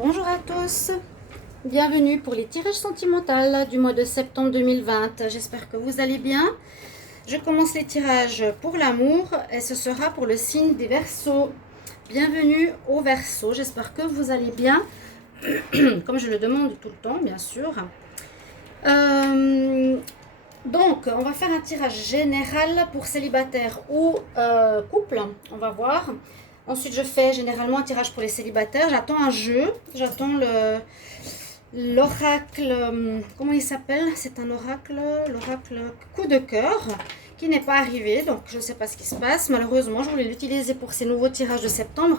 Bonjour à tous, bienvenue pour les tirages sentimentaux du mois de septembre 2020. J'espère que vous allez bien. Je commence les tirages pour l'amour et ce sera pour le signe des Verseaux. Bienvenue aux Verseaux, j'espère que vous allez bien, comme je le demande tout le temps bien sûr. Donc, on va faire un tirage général pour célibataire ou couple, on va voir. Ensuite, je fais généralement un tirage pour les célibataires. J'attends un jeu, j'attends l'oracle, comment il s'appelle? C'est un oracle, l'oracle coup de cœur, qui n'est pas arrivé, donc je ne sais pas ce qui se passe. Malheureusement, je voulais l'utiliser pour ces nouveaux tirages de septembre.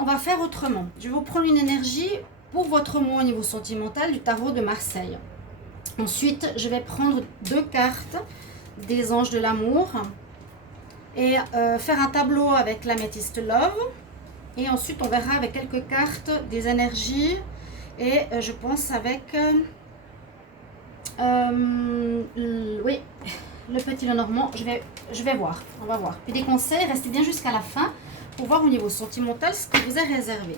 On va faire autrement. Je vais vous prendre une énergie pour votre mois au niveau sentimental du tarot de Marseille. Ensuite, je vais prendre 2 cartes des anges de l'amour et faire un tableau avec l'améthyste Love. Et ensuite, on verra avec quelques cartes des énergies et je pense avec oui, le petit Lenormand. Je vais voir, on va voir. Puis des conseils, restez bien jusqu'à la fin pour voir au niveau sentimental ce que vous est réservé.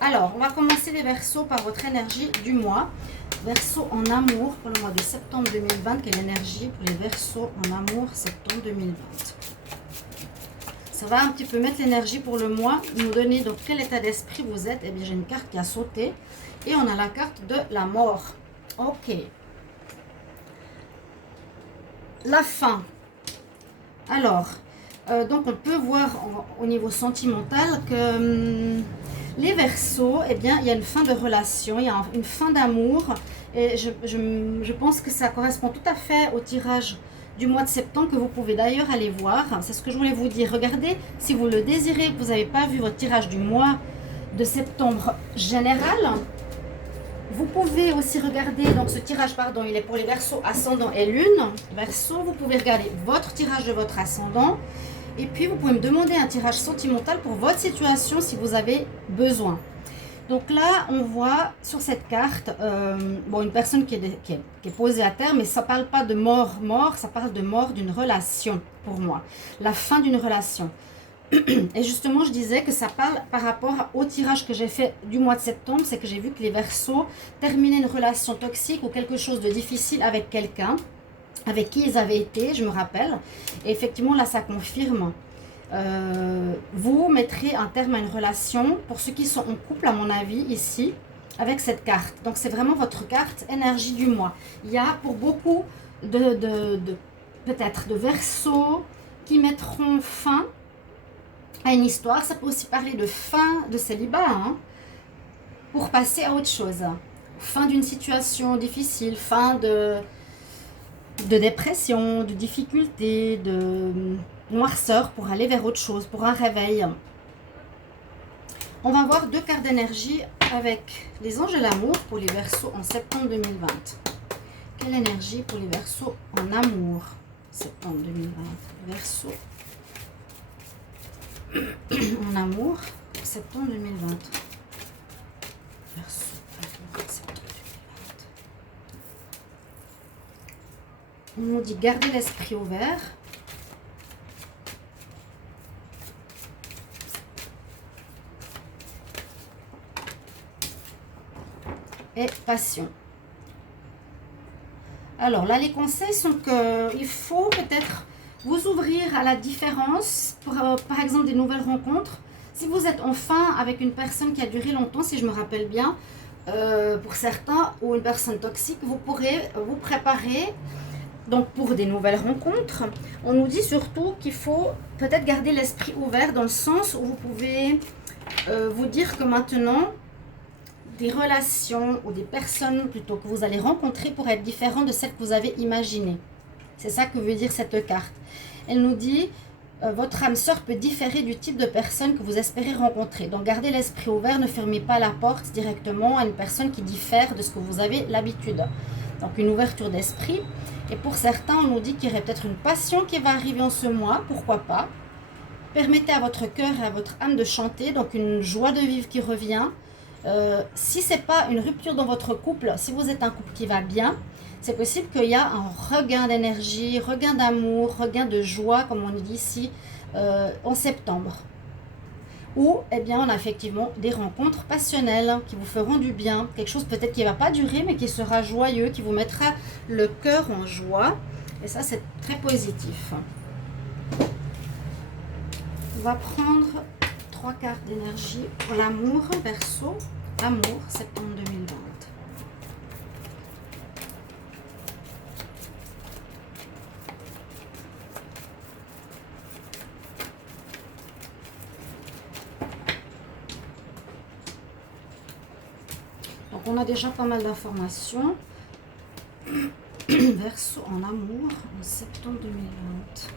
Alors, on va commencer les Verseaux par votre énergie du mois. Verseau en amour pour le mois de septembre 2020. Quelle énergie pour les Verseaux en amour septembre 2020? Ça va un petit peu mettre l'énergie pour le mois, nous donner donc quel état d'esprit vous êtes. Eh bien, j'ai une carte qui a sauté et on a la carte de la mort. Ok. La fin. Alors, donc on peut voir au niveau sentimental que les Verseaux, eh bien, il y a une fin de relation, il y a une fin d'amour. Et je pense que ça correspond tout à fait au tirage du mois de septembre que vous pouvez d'ailleurs aller voir. C'est ce que je voulais vous dire. Regardez, si vous le désirez, vous n'avez pas vu votre tirage du mois de septembre général. Vous pouvez aussi regarder, donc ce tirage, pardon, il est pour les Verseaux ascendant et lune. Verseau, vous pouvez regarder votre tirage de votre ascendant. Et puis, vous pouvez me demander un tirage sentimental pour votre situation si vous avez besoin. Donc là, on voit sur cette carte, une personne qui est posée à terre, mais ça ne parle pas de mort, ça parle de mort d'une relation pour moi. La fin d'une relation. Et justement, je disais que ça parle par rapport au tirage que j'ai fait du mois de septembre, c'est que j'ai vu que les Verseaux terminaient une relation toxique ou quelque chose de difficile avec quelqu'un, avec qui ils avaient été, je me rappelle. Et effectivement, là, ça confirme. Vous mettrez un terme à une relation, pour ceux qui sont en couple, à mon avis, ici, avec cette carte. Donc, c'est vraiment votre carte énergie du mois. Il y a pour beaucoup peut-être de Verseaux qui mettront fin à une histoire. Ça peut aussi parler de fin de célibat, hein, pour passer à autre chose. Fin d'une situation difficile, fin de dépression, de difficulté, de noirceur pour aller vers autre chose, pour un réveil. On va voir 2 cartes d'énergie avec les anges de l'amour pour les Verseaux en septembre 2020. Quelle énergie pour les Verseaux en amour septembre 2020? Verseaux en amour septembre 2020. Verseaux septembre 2020. On nous dit garder l'esprit ouvert. Et passion. Alors là, les conseils sont qu'il faut peut-être vous ouvrir à la différence, pour, par exemple des nouvelles rencontres. Si vous êtes enfin avec une personne qui a duré longtemps, si je me rappelle bien, pour certains, ou une personne toxique, vous pourrez vous préparer donc pour des nouvelles rencontres. On nous dit surtout qu'il faut peut-être garder l'esprit ouvert dans le sens où vous pouvez vous dire que maintenant, des relations ou des personnes plutôt que vous allez rencontrer pourraient être différentes de celles que vous avez imaginées. C'est ça que veut dire cette carte. Elle nous dit votre âme sœur peut différer du type de personne que vous espérez rencontrer. Donc gardez l'esprit ouvert, ne fermez pas la porte directement à une personne qui diffère de ce que vous avez l'habitude. Donc une ouverture d'esprit. Et pour certains, on nous dit qu'il y aurait peut-être une passion qui va arriver en ce mois, pourquoi pas. Permettez à votre cœur et à votre âme de chanter, donc une joie de vivre qui revient. Si ce n'est pas une rupture dans votre couple, si vous êtes un couple qui va bien, c'est possible qu'il y a un regain d'énergie, regain d'amour, regain de joie, comme on dit ici, en septembre. Ou, eh bien, on a effectivement des rencontres passionnelles qui vous feront du bien. Quelque chose peut-être qui ne va pas durer, mais qui sera joyeux, qui vous mettra le cœur en joie. Et ça, c'est très positif. On va prendre 3 cartes d'énergie pour l'amour, Verseau. Amour, septembre 2020. Donc, on a déjà pas mal d'informations. Verseau en amour, en septembre 2020.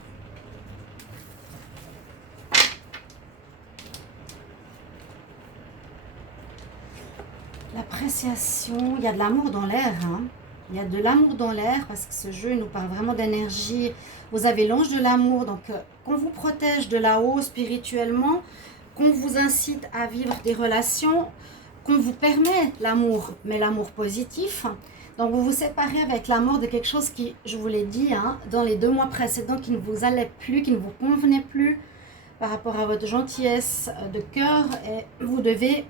L'appréciation, il y a de l'amour dans l'air. Hein. Il y a de l'amour dans l'air parce que ce jeu nous parle vraiment d'énergie. Vous avez l'ange de l'amour, donc qu'on vous protège de là-haut spirituellement, qu'on vous incite à vivre des relations, qu'on vous permet l'amour, mais l'amour positif. Donc vous vous séparez avec la mort de quelque chose qui, je vous l'ai dit, hein, dans les 2 mois précédents, qui ne vous allait plus, qui ne vous convenait plus par rapport à votre gentillesse de cœur, et vous devez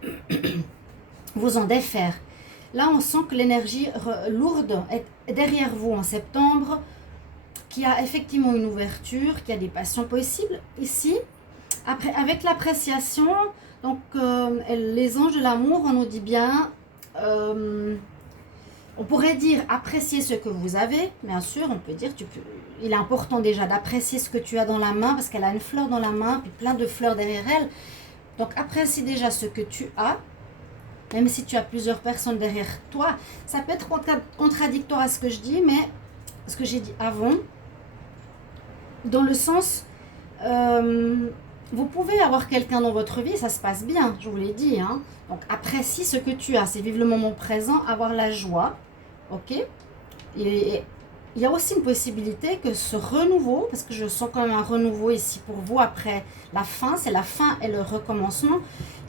vous en défaire. Là, on sent que l'énergie lourde est derrière vous en septembre, qu'il y a effectivement une ouverture, qu'il y a des passions possibles ici. Après, avec l'appréciation, donc les anges de l'amour, on nous dit bien, on pourrait dire apprécier ce que vous avez, bien sûr, on peut dire, il est important déjà d'apprécier ce que tu as dans la main, parce qu'elle a une fleur dans la main, puis plein de fleurs derrière elle. Donc apprécie déjà ce que tu as, même si tu as plusieurs personnes derrière toi. Ça peut être contradictoire à ce que je dis, mais ce que j'ai dit avant, dans le sens, vous pouvez avoir quelqu'un dans votre vie, ça se passe bien, je vous l'ai dit. Hein. Donc apprécie ce que tu as, c'est vivre le moment présent, avoir la joie, ok. Et il y a aussi une possibilité que ce renouveau, parce que je sens quand même un renouveau ici pour vous après la fin, c'est la fin et le recommencement.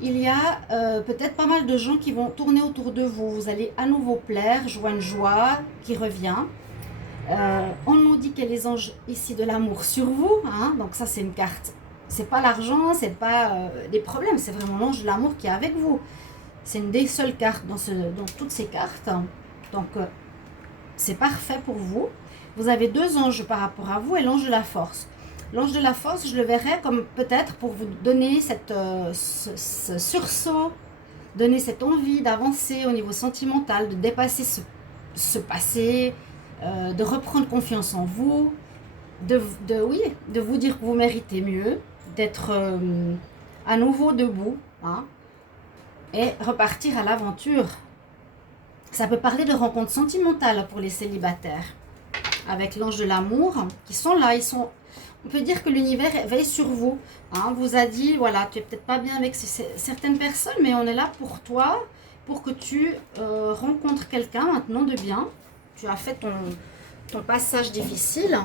Il y a peut-être pas mal de gens qui vont tourner autour de vous. Vous allez à nouveau plaire, je vois une joie qui revient. On nous dit qu'il y a les anges ici de l'amour sur vous, hein, donc ça c'est une carte. C'est pas l'argent, c'est pas des problèmes, c'est vraiment l'ange de l'amour qui est avec vous. C'est une des seules cartes dans toutes ces cartes. Donc c'est parfait pour vous. Vous avez 2 anges par rapport à vous et l'ange de la force. L'ange de la force, je le verrais comme peut-être pour vous donner ce sursaut, donner cette envie d'avancer au niveau sentimental, de dépasser ce passé, de reprendre confiance en vous, de vous dire que vous méritez mieux, d'être à nouveau debout, hein, et repartir à l'aventure. Ça peut parler de rencontres sentimentales pour les célibataires, avec l'ange de l'amour, qui sont là, on peut dire que l'univers veille sur vous, hein, vous a dit, voilà, tu es peut-être pas bien avec certaines personnes, mais on est là pour toi, pour que tu rencontres quelqu'un maintenant de bien. Tu as fait ton passage difficile.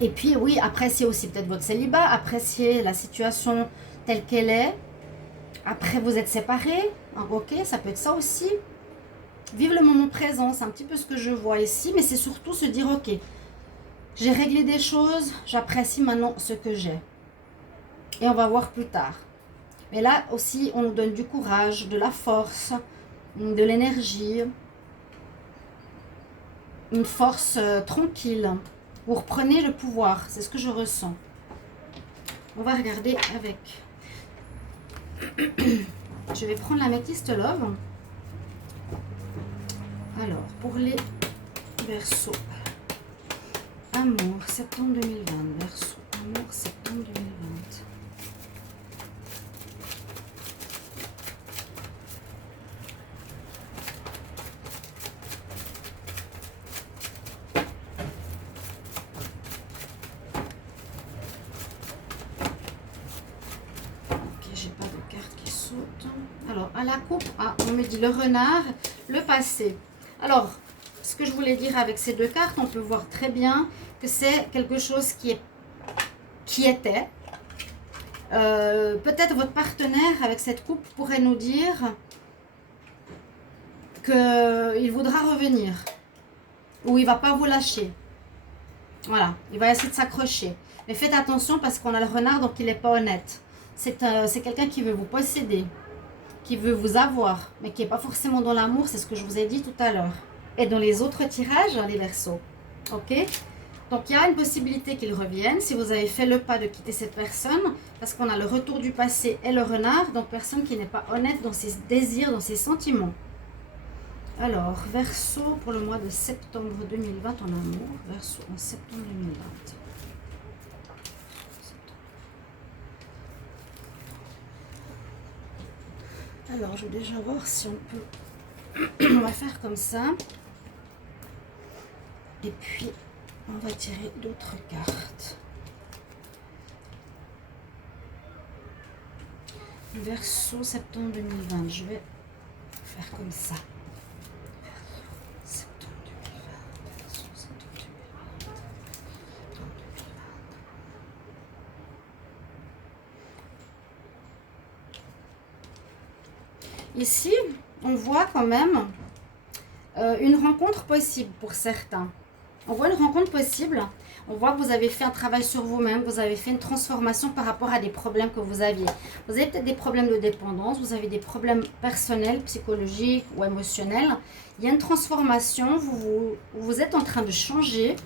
Et puis oui, appréciez aussi peut-être votre célibat, appréciez la situation telle qu'elle est. Après, vous êtes séparés, hein, ok, ça peut être ça aussi. Vivre le moment présent, c'est un petit peu ce que je vois ici, mais c'est surtout se dire, ok, j'ai réglé des choses, j'apprécie maintenant ce que j'ai. Et on va voir plus tard. Mais là aussi, on nous donne du courage, de la force, de l'énergie, une force tranquille. Vous reprenez le pouvoir, c'est ce que je ressens. On va regarder avec. Je vais prendre la Métiste Love. Alors, pour les Verseaux. Amour, septembre 2020. Verseau, amour, septembre 2020. J'ai pas de carte qui saute. Alors, à la coupe, on me dit le renard, le passé. Alors, ce que je voulais dire avec ces 2 cartes, on peut voir très bien que c'est quelque chose qui était. Peut-être votre partenaire avec cette coupe pourrait nous dire qu'il voudra revenir. Ou il ne va pas vous lâcher. Voilà, il va essayer de s'accrocher. Mais faites attention parce qu'on a le renard, donc il n'est pas honnête. C'est quelqu'un qui veut vous posséder, qui veut vous avoir, mais qui n'est pas forcément dans l'amour, c'est ce que je vous ai dit tout à l'heure. Et dans les autres tirages, les Verseaux. Ok? Donc il y a une possibilité qu'il revienne si vous avez fait le pas de quitter cette personne, parce qu'on a le retour du passé et le renard, donc personne qui n'est pas honnête dans ses désirs, dans ses sentiments. Alors, Verseau pour le mois de septembre 2020 en amour, Verseau en septembre 2020. Alors, je vais déjà voir si on peut... On va faire comme ça. Et puis, on va tirer d'autres cartes. Verseau, septembre 2020. Je vais faire comme ça. Septembre 2020. Verseau, septembre 2020. Septembre 2020. Ici, on voit quand même une rencontre possible pour certains. On voit une rencontre possible. On voit que vous avez fait un travail sur vous-même. Vous avez fait une transformation par rapport à des problèmes que vous aviez. Vous avez peut-être des problèmes de dépendance. Vous avez des problèmes personnels, psychologiques ou émotionnels. Il y a une transformation. Vous êtes en train de changer,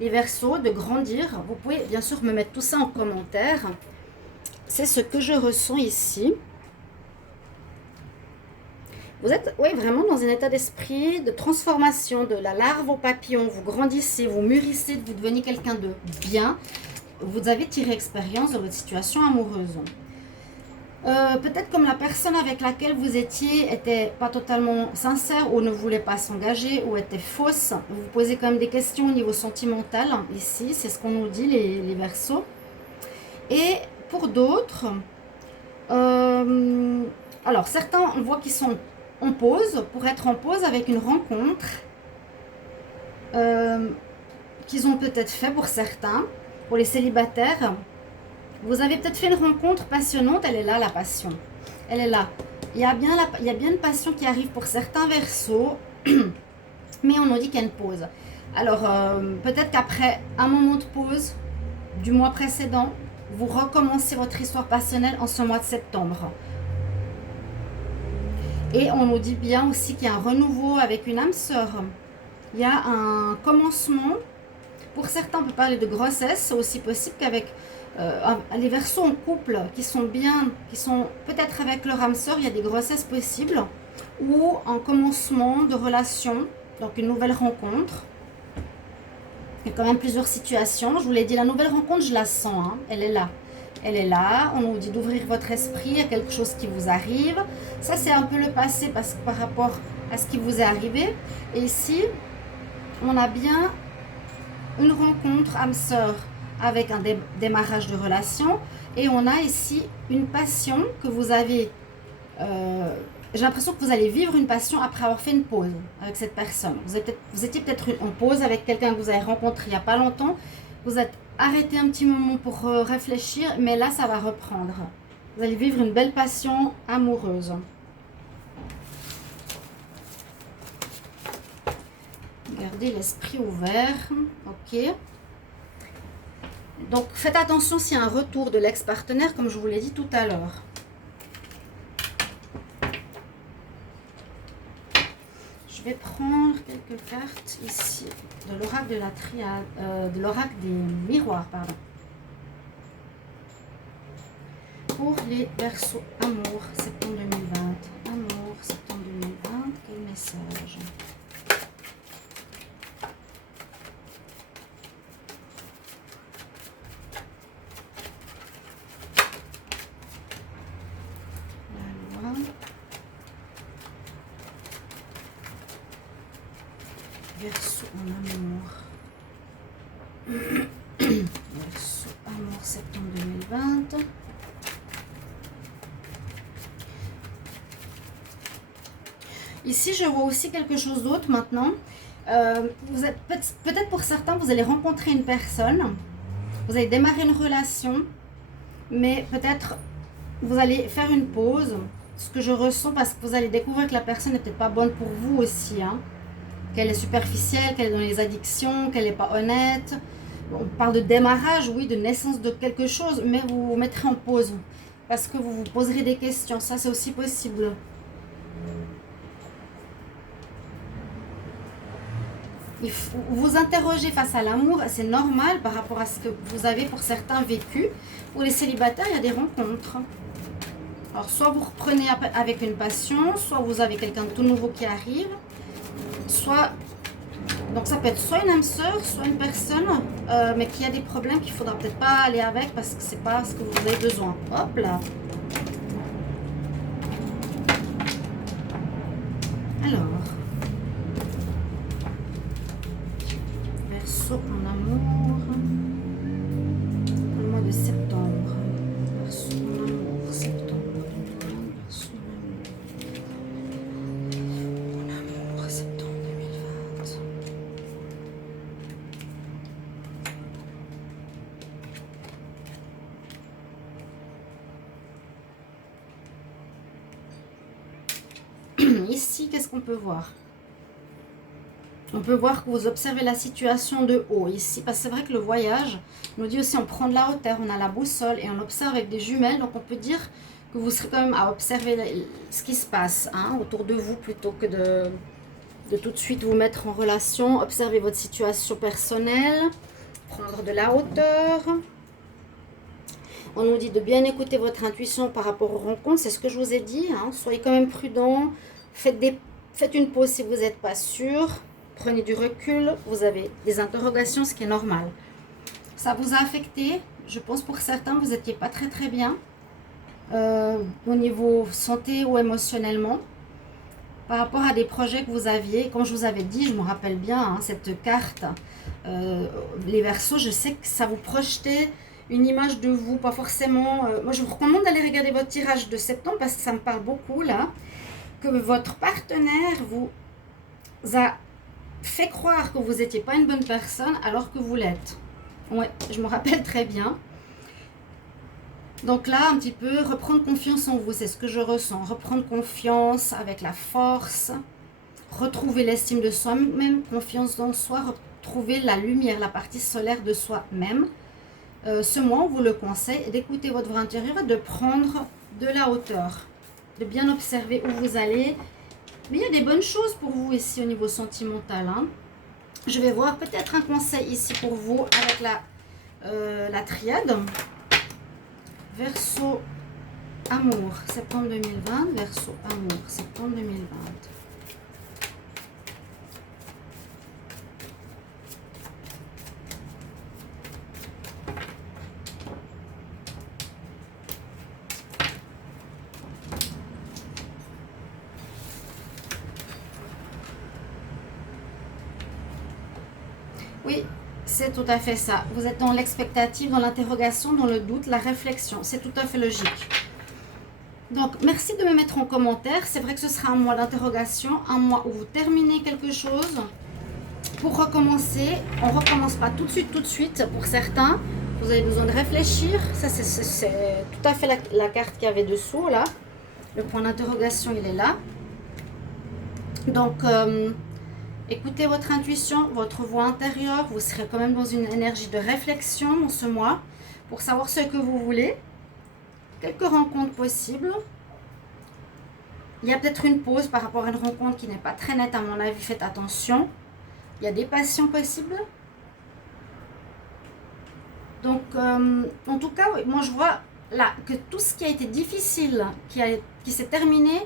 les Verseaux, de grandir. Vous pouvez bien sûr me mettre tout ça en commentaire. C'est ce que je ressens ici. Vous êtes vraiment dans un état d'esprit de transformation, de la larve au papillon. Vous grandissez, vous mûrissez, vous devenez quelqu'un de bien. Vous avez tiré expérience de votre situation amoureuse. Peut-être comme la personne avec laquelle vous étiez n'était pas totalement sincère ou ne voulait pas s'engager ou était fausse. Vous posez quand même des questions au niveau sentimental. Ici, c'est ce qu'on nous dit, les Verseaux. Et pour d'autres, alors certains, on voit qu'ils sont en pause, pour être en pause avec une rencontre qu'ils ont peut-être fait pour certains, pour les célibataires. Vous avez peut-être fait une rencontre passionnante, elle est là la passion, elle est là. Il y a bien une passion qui arrive pour certains Verseaux, mais on nous dit qu'il y a une pause. Alors peut-être qu'après un moment de pause du mois précédent, vous recommencez votre histoire passionnelle en ce mois de septembre. Et on nous dit bien aussi qu'il y a un renouveau avec une âme sœur. Il y a un commencement. Pour certains, on peut parler de grossesse. C'est aussi possible qu'avec les Verseaux en couple qui sont bien, qui sont peut-être avec leur âme sœur, il y a des grossesses possibles. Ou un commencement de relation, donc une nouvelle rencontre. Il y a quand même plusieurs situations. Je vous l'ai dit, la nouvelle rencontre, je la sens. Hein, elle est là. Elle est là, on nous dit d'ouvrir votre esprit à quelque chose qui vous arrive. Ça, c'est un peu le passé parce que par rapport à ce qui vous est arrivé. Et ici, on a bien une rencontre âme sœur avec un démarrage de relation. Et on a ici une passion que vous avez... j'ai l'impression que vous allez vivre une passion après avoir fait une pause avec cette personne. Vous étiez peut-être en pause avec quelqu'un que vous avez rencontré il n'y a pas longtemps. Vous êtes arrêté un petit moment pour réfléchir, mais là, ça va reprendre. Vous allez vivre une belle passion amoureuse. Gardez l'esprit ouvert. Ok. Donc, faites attention s'il y a un retour de l'ex-partenaire, comme je vous l'ai dit tout à l'heure. Je vais prendre quelques cartes ici de l'oracle de la triade, de l'oracle des miroirs, pardon. Pour les Verseaux amour, septembre 2020. Amour, septembre 2020, quel message? La loi. Verseau en amour. Verseau amour, septembre 2020. Ici, je vois aussi quelque chose d'autre maintenant. Vous êtes peut-être pour certains, vous allez rencontrer une personne. Vous allez démarrer une relation. Mais peut-être vous allez faire une pause. Ce que je ressens, parce que vous allez découvrir que la personne n'est peut-être pas bonne pour vous aussi. Hein. Qu'elle est superficielle, qu'elle est dans les addictions, qu'elle n'est pas honnête. On parle de démarrage, oui, de naissance de quelque chose, mais vous vous mettrez en pause parce que vous vous poserez des questions. Ça, c'est aussi possible. Il faut vous interroger face à l'amour, c'est normal par rapport à ce que vous avez pour certains vécu. Pour les célibataires, il y a des rencontres. Alors, soit vous reprenez avec une passion, soit vous avez quelqu'un de tout nouveau qui arrive, soit... Donc, ça peut être soit une âme sœur, soit une personne, mais qui a des problèmes qu'il ne faudra peut-être pas aller avec parce que c'est pas ce que vous avez besoin. Hop là. Alors, Verseau en amour, pour le mois de septembre. Verseau en amour, septembre 2020, Verseau en amour, septembre 2020. Ici, qu'est-ce qu'on peut voir? On peut voir que vous observez la situation de haut ici, parce que c'est vrai que le voyage nous dit aussi on prend de la hauteur, on a la boussole et on observe avec des jumelles. Donc on peut dire que vous serez quand même à observer ce qui se passe autour de vous plutôt que de tout de suite vous mettre en relation. Observez votre situation personnelle, prendre de la hauteur. On nous dit de bien écouter votre intuition par rapport aux rencontres, c'est ce que je vous ai dit. Soyez quand même prudent, faites une pause si vous n'êtes pas sûr. Prenez du recul, vous avez des interrogations, ce qui est normal. Ça vous a affecté, je pense pour certains, vous n'étiez pas très très bien au niveau santé ou émotionnellement par rapport à des projets que vous aviez. Comme je vous avais dit, je me rappelle bien, cette carte, les Verseaux, je sais que ça vous projetait une image de vous, pas forcément... moi, je vous recommande d'aller regarder votre tirage de septembre parce que ça me parle beaucoup là, que votre partenaire vous a fait croire que vous n'étiez pas une bonne personne alors que vous l'êtes. Ouais, je me rappelle très bien. Donc là, un petit peu, reprendre confiance en vous, c'est ce que je ressens. Reprendre confiance avec la force, retrouver l'estime de soi-même, confiance dans soi, retrouver la lumière, la partie solaire de soi-même. Ce mois, on vous le conseille d'écouter votre voix intérieure et de prendre de la hauteur, de bien observer où vous allez. Mais il y a des bonnes choses pour vous ici au niveau sentimental. Je vais voir peut-être un conseil ici pour vous avec la triade. Verseau amour, septembre 2020. Verseau amour, septembre 2020. Oui, c'est tout à fait ça. Vous êtes dans l'expectative, dans l'interrogation, dans le doute, la réflexion. C'est tout à fait logique. Donc, merci de me mettre en commentaire. C'est vrai que ce sera un mois d'interrogation, un mois où vous terminez quelque chose pour recommencer. On ne recommence pas tout de suite. Pour certains, vous avez besoin de réfléchir. Ça, c'est tout à fait la carte qu'il y avait dessous, là. Le point d'interrogation, il est là. Donc... écoutez votre intuition, votre voix intérieure. Vous serez quand même dans une énergie de réflexion dans ce mois pour savoir ce que vous voulez. Quelques rencontres possibles. Il y a peut-être une pause par rapport à une rencontre qui n'est pas très nette à mon avis. Faites attention. Il y a des passions possibles. Donc, en tout cas, oui, moi je vois là que tout ce qui a été difficile, qui s'est terminé,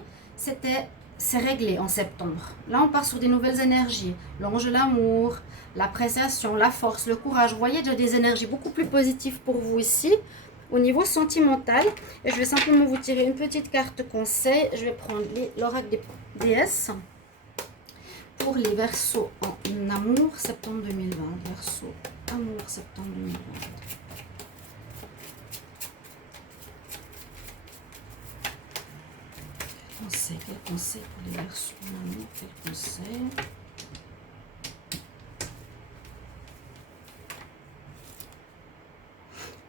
c'est réglé en septembre. Là, on part sur des nouvelles énergies. L'ange de l'amour, l'appréciation, la force, le courage. Vous voyez déjà des énergies beaucoup plus positives pour vous ici, au niveau sentimental. Et je vais simplement vous tirer une petite carte conseil. Je vais prendre l'oracle des déesses pour les Verseaux en amour, septembre 2020. Verseau, amour, septembre 2020. Quel conseil pour les Verseaux en amour, quel conseil?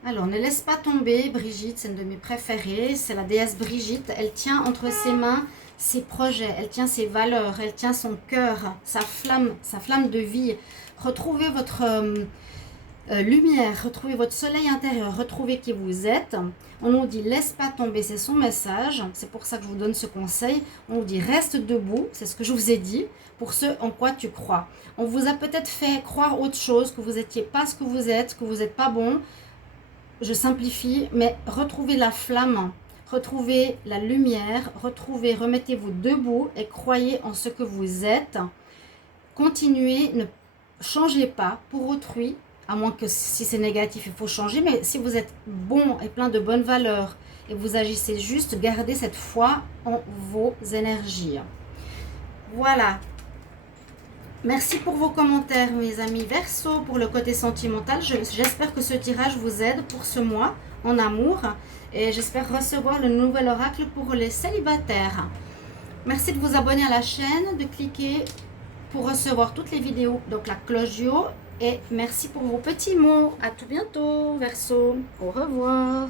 Alors, ne laisse pas tomber Brigitte, c'est une de mes préférées, c'est la déesse Brigitte. Elle tient entre ses mains ses projets, elle tient ses valeurs, elle tient son cœur, sa flamme de vie. Retrouvez lumière, retrouvez votre soleil intérieur, retrouvez qui vous êtes. On nous dit laisse pas tomber, c'est son message. C'est pour ça que je vous donne ce conseil. On nous dit reste debout, c'est ce que je vous ai dit, pour ce en quoi tu crois. On vous a peut-être fait croire autre chose, que vous n'étiez pas ce que vous êtes, que vous n'êtes pas bon. Je simplifie, mais retrouvez la flamme, retrouvez la lumière, remettez-vous debout et croyez en ce que vous êtes. Continuez, ne changez pas pour autrui, à moins que si c'est négatif, il faut changer. Mais si vous êtes bon et plein de bonnes valeurs et vous agissez juste, gardez cette foi en vos énergies. Voilà. Merci pour vos commentaires, mes amis Verseau, pour le côté sentimental. J'espère que ce tirage vous aide pour ce mois en amour. Et j'espère recevoir le nouvel oracle pour les célibataires. Merci de vous abonner à la chaîne, de cliquer pour recevoir toutes les vidéos, donc la cloche du haut. Et merci pour vos petits mots. À tout bientôt, Verseau. Au revoir.